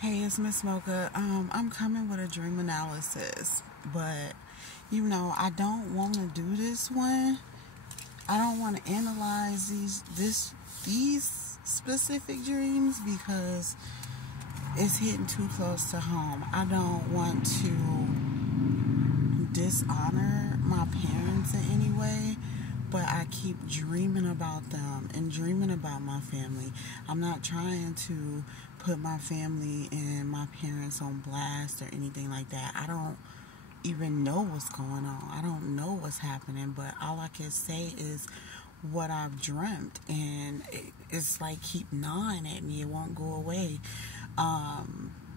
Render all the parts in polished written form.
Hey, it's Miss Mocha. I'm coming with a dream analysis, but I don't want to do this one. I don't want to analyze these specific dreams because it's hitting too close to home. I don't want to dishonor my parents in any way, but I keep dreaming about them and dreaming about my family. I'm not trying to put my family and my parents on blast or anything like that. I don't even know what's going on. I don't know what's happening, but all I can say is what I've dreamt, and it's like keep gnawing at me. It won't go away.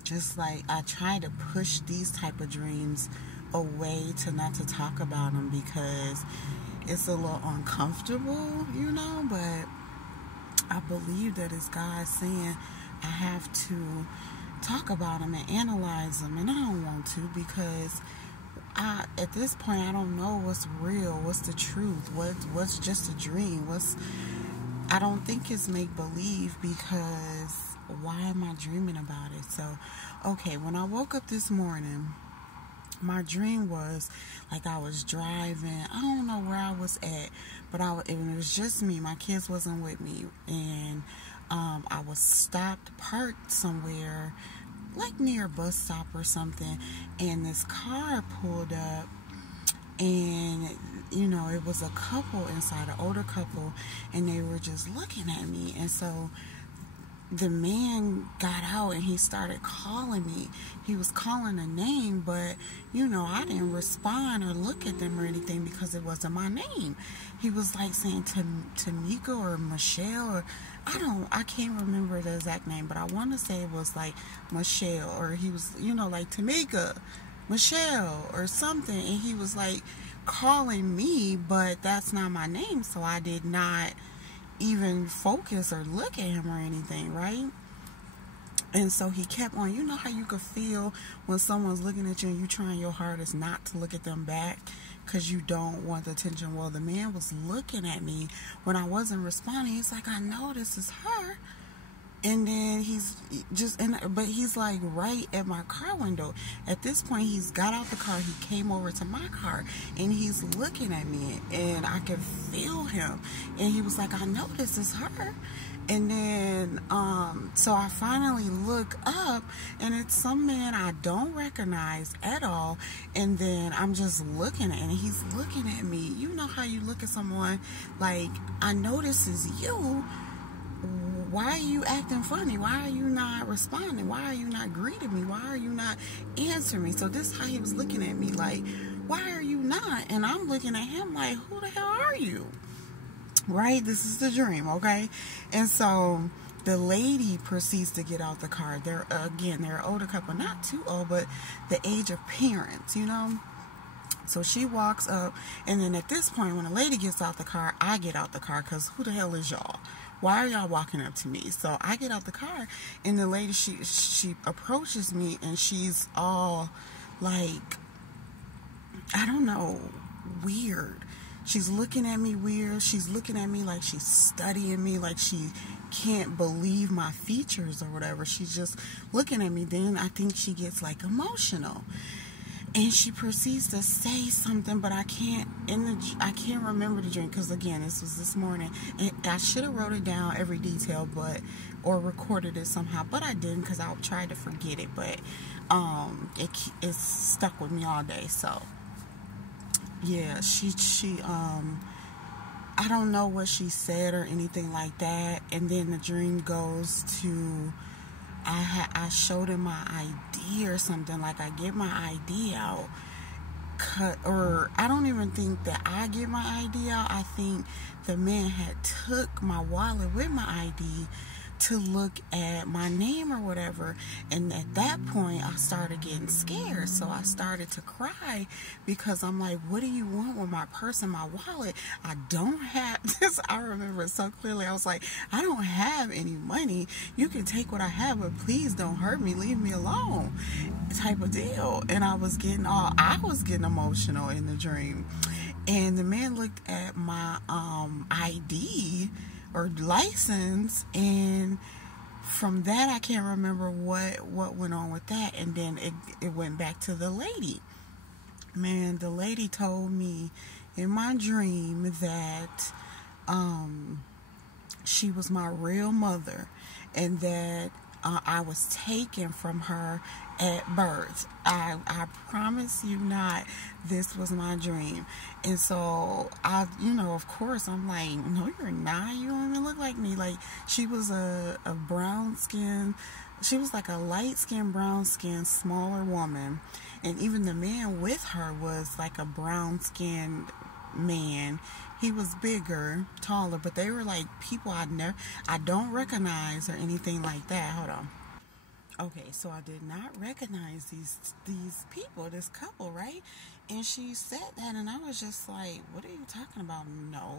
Just like I try to push these type of dreams away to not to talk about them because it's a little uncomfortable, but I believe that it's God saying I have to talk about them and analyze them, and I don't want to because at this point I don't know what's real, what's the truth, what's just a dream, I don't think it's make believe because why am I dreaming about it? So, okay, when I woke up this morning, my dream was like I was driving. I don't know where I was at, but it was just me. My kids wasn't with me, and I was parked somewhere, like near a bus stop or something, and this car pulled up, and it was a couple inside, an older couple, and they were just looking at me, and so the man got out and he started calling me. He was calling a name, but I didn't respond or look at them or anything because it wasn't my name. He was like saying Tamika or Michelle, or I can't remember the exact name, but I want to say it was like Michelle, or he was like Tamika, Michelle or something, and he was like calling me, but that's not my name, so I did not even focus or look at him or anything, right? And so he kept on. You know how you could feel when someone's looking at you and you trying your hardest not to look at them back because you don't want the attention. Well, the man was looking at me when I wasn't responding. He's like, I know this is her. And then but he's like right at my car window. At this point, he's got out the car. He came over to my car and he's looking at me, and I can feel him. And he was like, I know this is her. And then, so I finally look up, and it's some man I don't recognize at all. And then I'm just looking at him, and he's looking at me. You know how you look at someone like, I know this is you. Why are you acting funny? Why are you not responding? Why are you not greeting me? Why are you not answering me? So this is how he was looking at me, like, why are you not? And I'm looking at him like, who the hell are you? Right? This is the dream, okay? And so the lady proceeds to get out the car. They're an older couple, not too old, but the age of parents, So she walks up, and then at this point, when the lady gets out the car, I get out the car, because who the hell is y'all? Why are y'all walking up to me? So I get out the car, and the lady, she approaches me, and she's all like, I don't know, weird. She's looking at me weird. She's looking at me like she's studying me, like she can't believe my features or whatever. She's just looking at me. Then I think she gets like emotional. And she proceeds to say something, but I can't remember the dream because, again, this was this morning. And I should have wrote it down, every detail, or recorded it somehow, but I didn't because I tried to forget it. But it's stuck with me all day. So yeah, she I don't know what she said or anything like that. And then the dream goes to, I showed him my ID or something, like I get my ID out, or I don't even think that I get my ID out. I think the man had took my wallet with my ID to look at my name or whatever, and at that point I started getting scared, so I started to cry because I'm like, what do you want with my purse and my wallet? I don't have this. I remember it so clearly. I was like, I don't have any money. You can take what I have, but please don't hurt me, leave me alone, type of deal. And I was getting emotional in the dream, and the man looked at my ID or license, and from that, I can't remember what went on with that. And then it went back to the lady. Man, the lady told me in my dream that she was my real mother, and that I was taken from her at birth. I promise you not, this was my dream. And so of course, I'm like, no, you're not. You don't even look like me. Like, she was a brown skin. She was like a light skinned, brown skinned, smaller woman. And even the man with her was like a brown skinned man. He was bigger, taller, but they were like people I don't recognize or anything like that. Hold on. Okay, so I did not recognize these people, this couple, right? And she said that, and I was just like, what are you talking about? No.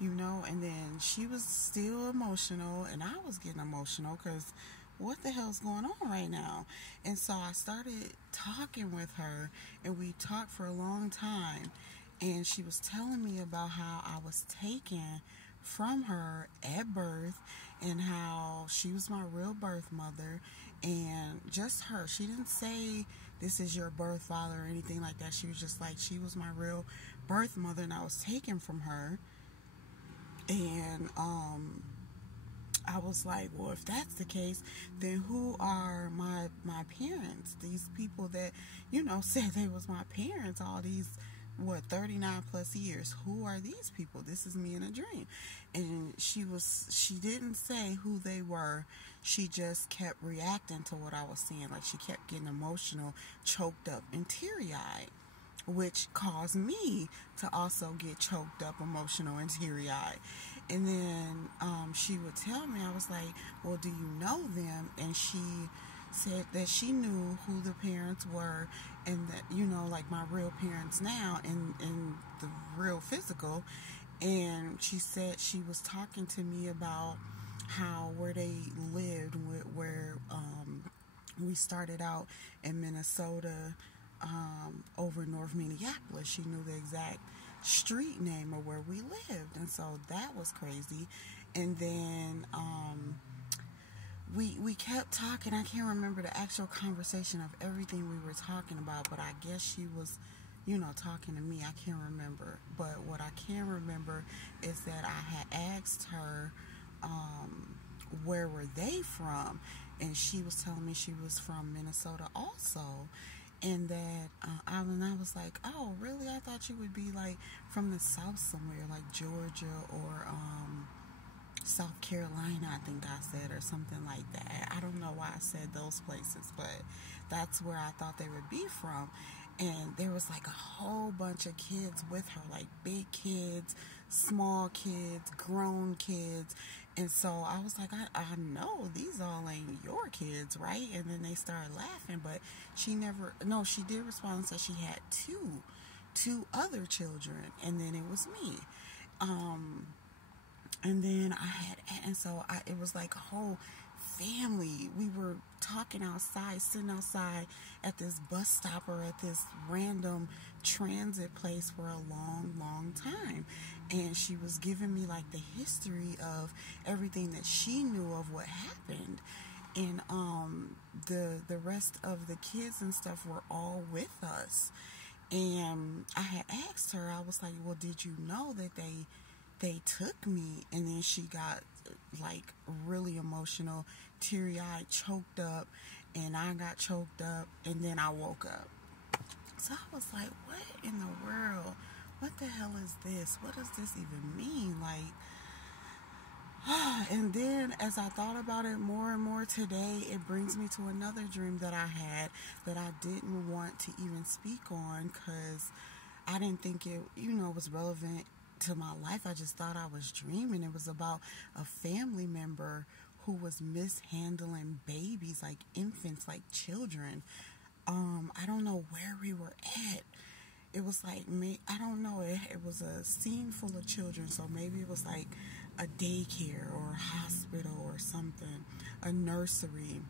And then she was still emotional, and I was getting emotional because what the hell's going on right now? And so I started talking with her, and we talked for a long time, and she was telling me about how I was taken from her at birth, and how she was my real birth mother, and just her. She didn't say this is your birth father or anything like that. She was just like, she was my real birth mother, and I was taken from her. And I was like, well, if that's the case, then who are my parents? These people that, said they was my parents all these, 39 plus years. Who are these people? This is me in a dream. And she didn't say who they were. She just kept reacting to what I was saying. Like, she kept getting emotional, choked up, and teary-eyed, which caused me to also get choked up, emotional, and teary-eyed. And then she would tell me, I was like, well, do you know them? And she said that she knew who the parents were, and that, like my real parents now, and the real physical. And she said she was talking to me about where they lived, where we started out in Minnesota, over North Minneapolis. She knew the exact street name of where we lived, and so that was crazy. And then we kept talking. I can't remember the actual conversation of everything we were talking about, but I guess she was, talking to me. I can't remember. But what I can remember is that I had asked her, where were they from? And she was telling me she was from Minnesota also. And that I was like, oh, really? I thought you would be like from the South somewhere, like Georgia or South Carolina, I think I said, or something like that. I don't know why I said those places, but that's where I thought they would be from. And there was like a whole bunch of kids with her, like big kids, small kids, grown kids. And so I was like, I know these all ain't your kids, right? And then they started laughing, but she did respond and said she had two other children, and then it was me. And then it was like a whole family. We were talking outside, sitting outside at this bus stop or at this random transit place for a long, long time. And she was giving me like the history of everything that she knew of what happened. And the rest of the kids and stuff were all with us. And I had asked her, I was like, well, did you know that they took me? And then she got like really emotional, teary-eyed, choked up, and I got choked up, and then I woke up. So I was like, what in the world? What the hell is this? What does this even mean? Like, and then as I thought about it more and more today, it brings me to another dream that I had that I didn't want to even speak on because I didn't think it, was relevant to my life. I just thought I was dreaming. It was about a family member who was mishandling babies, like infants, like children. I don't know where we were at. It was like I don't know. It was a scene full of children, so maybe it was like a daycare or a hospital or something, a nursery,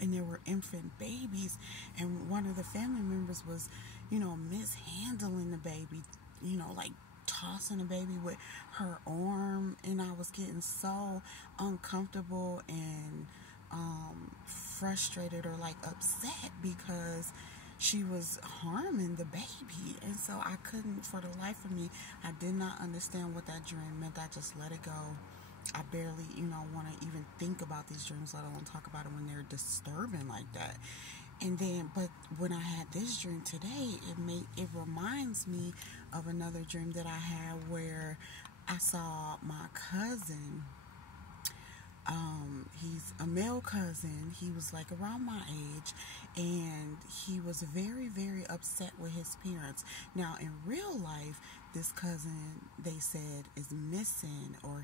and there were infant babies, and one of the family members was, mishandling the baby, like tossing the baby with her arm, and I was getting so uncomfortable and frustrated or like upset because she was harming the baby. And so I couldn't, for the life of me, I did not understand what that dream meant. I just let it go. I barely, want to even think about these dreams, let alone talk about it when they're disturbing like that. And then, but when I had this dream today, it reminds me of another dream that I had where I saw my cousin. He's a male cousin. He was like around my age, and he was very, very upset with his parents. Now, in real life, this cousin, they said, is missing, or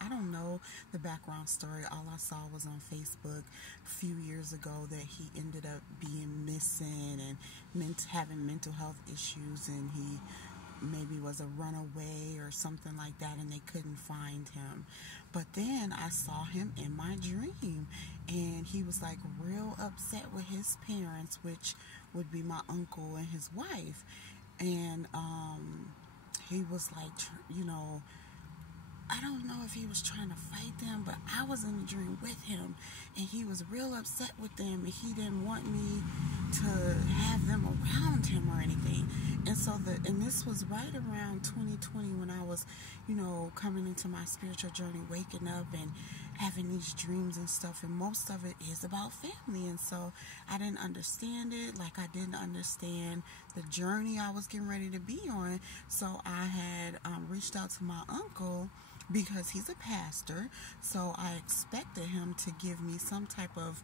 I don't know the background story. All I saw was on Facebook a few years ago that he ended up being missing and having mental health issues, and he maybe was a runaway or something like that, and they couldn't find him. But then I saw him in my dream, and he was like real upset with his parents, which would be my uncle and his wife. And he was like, I don't know if he was trying to fight them, but I was in the dream with him, and he was real upset with them, and he didn't want me to have them around him or anything. And so and this was right around 2020 when I was, coming into my spiritual journey, waking up and having these dreams and stuff, and most of it is about family. And so I didn't understand it, like I didn't understand the journey I was getting ready to be on. So I had reached out to my uncle because he's a pastor, so I expected him to give me some type of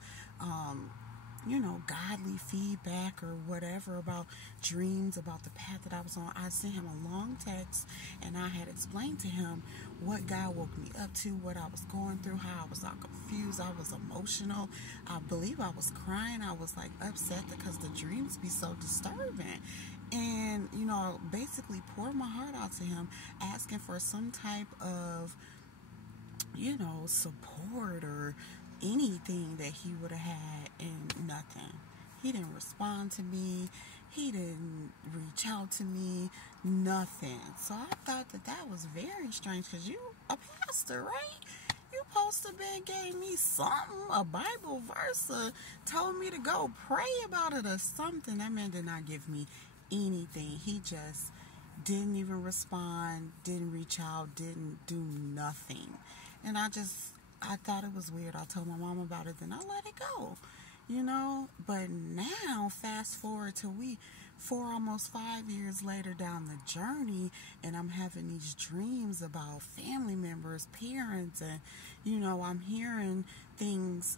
godly feedback or whatever about dreams, about the path that I was on. I sent him a long text, and I had explained to him what God woke me up to, what I was going through, how I was all confused, I was emotional, I believe I was crying, I was like upset because the dreams be so disturbing. And, basically poured my heart out to him, asking for some type of, support or anything that he would have had, and nothing. He didn't respond to me. He didn't reach out to me. Nothing. So I thought that was very strange, because you a pastor, right? You supposed to gave me something, a Bible verse, or told me to go pray about it or something. That man did not give me anything. He just didn't even respond, didn't reach out, didn't do nothing. And I thought it was weird. I told my mom about it, then I let it go, But now, fast forward to almost 5 years later down the journey, and I'm having these dreams about family members, parents, and, I'm hearing things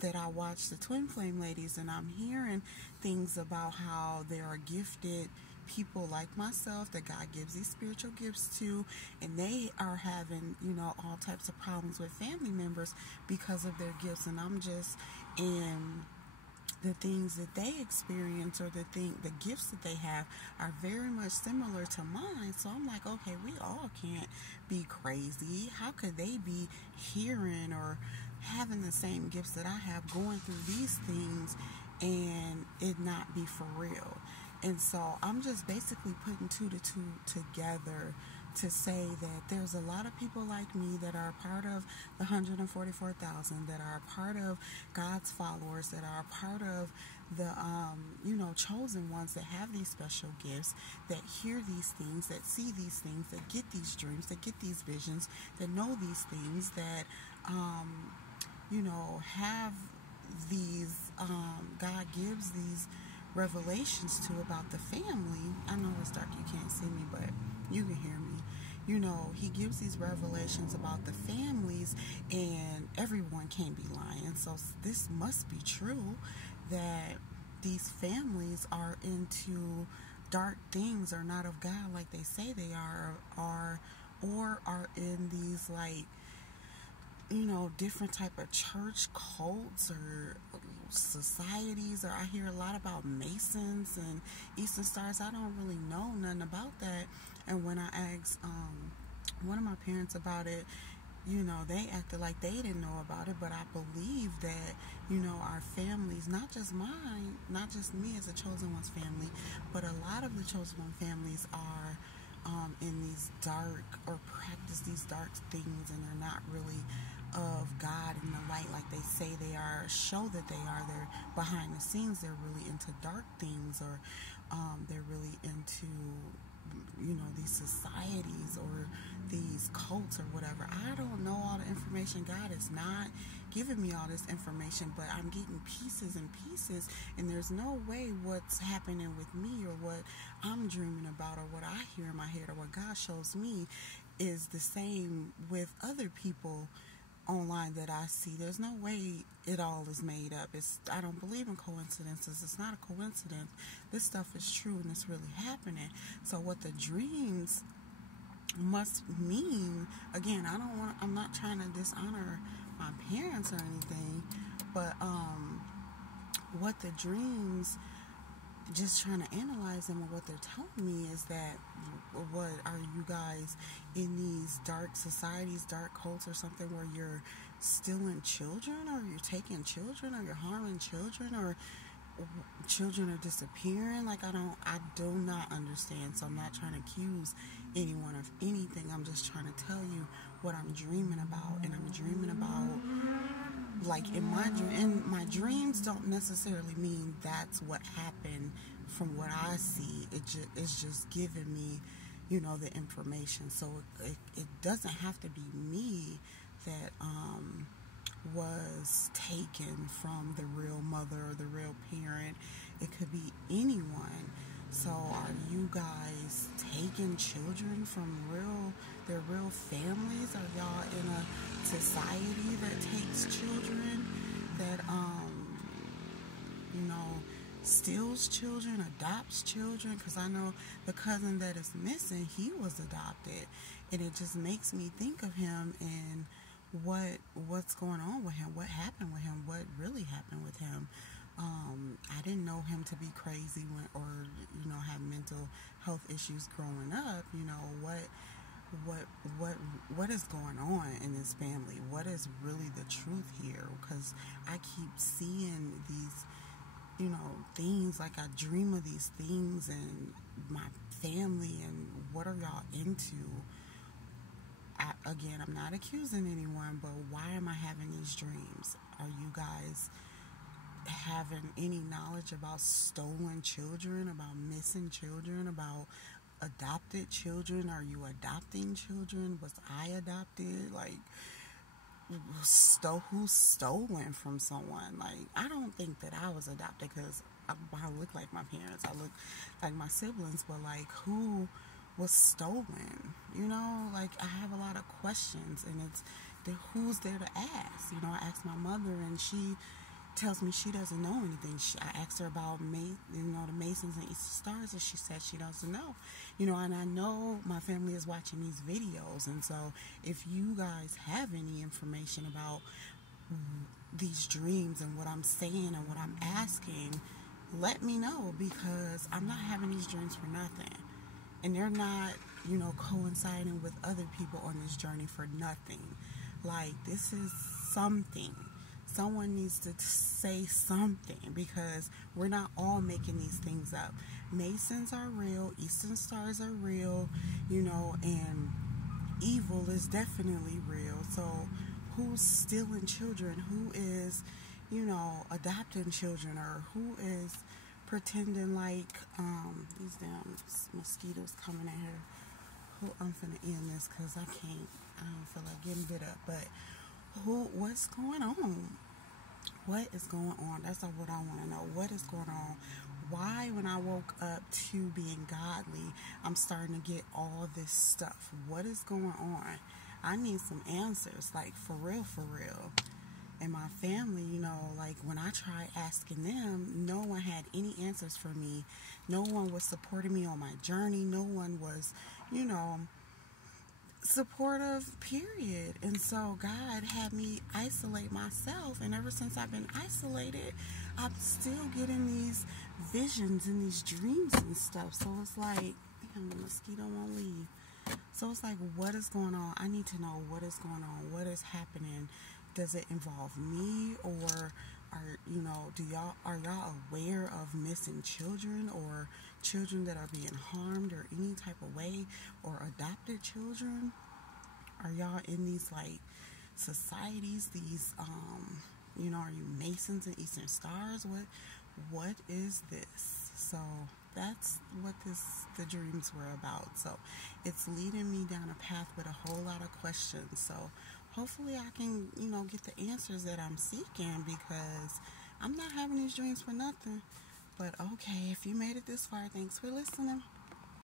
that I watch the Twin Flame Ladies, and I'm hearing things about how there are gifted people like myself that God gives these spiritual gifts to, and they are having, all types of problems with family members because of their gifts. And I'm just in the things that they experience, or the gifts that they have are very much similar to mine. So I'm like, okay, we all can't be crazy. How could they be hearing or having the same gifts that I have, going through these things, and it not be for real? And so I'm just basically putting two to two together to say that there's a lot of people like me that are a part of the 144,000, that are a part of God's followers, that are a part of the, chosen ones that have these special gifts, that hear these things, that see these things, that get these dreams, that get these visions, that know these things, that, have these, God gives these revelations to about the family. I know it's dark, you can't see me, but you can hear me. He gives these revelations about the families, and everyone can't be lying. So this must be true, that these families are into dark things, or not of God like they say they are in these, like, different type of church cults or societies. Or I hear a lot about Masons and Eastern Stars. I don't really know nothing about that. And when I asked one of my parents about it, they acted like they didn't know about it. But I believe that, our families, not just mine, not just me as a chosen one's family, but a lot of the chosen one families are in these dark, or practice these dark things, and they're not really of God and the light like they say they are, show that they are. They're behind the scenes, they're really into dark things, or they're really into, these societies or these cults or whatever. I don't know all the information. God is not giving me all this information, but I'm getting pieces and pieces, and there's no way what's happening with me, or what I'm dreaming about, or what I hear in my head, or what God shows me is the same with other people online that I see. There's no way it all is made up. I don't believe in coincidences. It's not a coincidence. This stuff is true, and it's really happening. So what the dreams must mean, again, I'm not trying to dishonor my parents or anything, but what the dreams, just trying to analyze them, and what they're telling me is that, what are you guys in these dark societies, dark cults or something, where you're stealing children, or you're taking children, or you're harming children, or children are disappearing? Like, I do not understand. So I'm not trying to accuse anyone of anything. I'm just trying to tell you what I'm dreaming about. And I'm dreaming about, like, in my dreams don't necessarily mean that's what happened from what I see. It's just giving me, the information. So it doesn't have to be me that was taken from the real mother or the real parent. It could be anyone. So are you guys taking children from their real families? Are y'all in a society that takes children, that steals children, adopts children? Because I know the cousin that is missing, he was adopted, and it just makes me think of him and what's going on with him, what happened with him, what really happened with him. I didn't know him to be crazy or have mental health issues growing up. What is going on in his family? What is really the truth here? Because I keep seeing these things, like I dream of these things, and my family, and what are y'all into? Again, I'm not accusing anyone, but why am I having these dreams? Are you guys having any knowledge about stolen children, about missing children, about adopted children? Are you adopting children? Was I adopted? Like, who's stolen from someone? Like, I don't think that I was adopted, because I look like my parents, I look like my siblings, but like, who was stolen? Like, I have a lot of questions, and it's who's there to ask? I asked my mother, and she tells me she doesn't know anything. I asked her about the Masons and Eastern Stars, and she said she doesn't know. And I know my family is watching these videos, and so if you guys have any information about these dreams and what I'm saying and what I'm asking, let me know, because I'm not having these dreams for nothing. And they're not, coinciding with other people on this journey for nothing. Like, this is something. Someone needs to say something, because we're not all making these things up. Masons are real, Eastern Stars are real, and evil is definitely real. So who's stealing children? Who is, adopting children? Or who is pretending like, these damn mosquitoes coming in here. I'm finna end this, because I don't feel like getting bit up. But what's going on? What is going on? That's what I want to know. What is going on? Why, when I woke up to being godly, I'm starting to get all this stuff? What is going on? I need some answers, like, for real. And my family, like, when I tried asking them, no one had any answers for me. No one was supporting me on my journey. No one was, supportive, period. And so God had me isolate myself, and ever since I've been isolated, I'm still getting these visions and these dreams and stuff. So it's like, the mosquito won't leave. So it's like, what is going on? I need to know what is going on. What is happening? Does it involve me, or are y'all aware of missing children or children that are being harmed or any type of way, or adopted children? Are y'all in these like societies, these are you Masons and Eastern Stars? What is this? So that's what the dreams were about. So it's leading me down a path with a whole lot of questions. So hopefully I can, get the answers that I'm seeking, because I'm not having these dreams for nothing. But okay, if you made it this far, thanks for listening.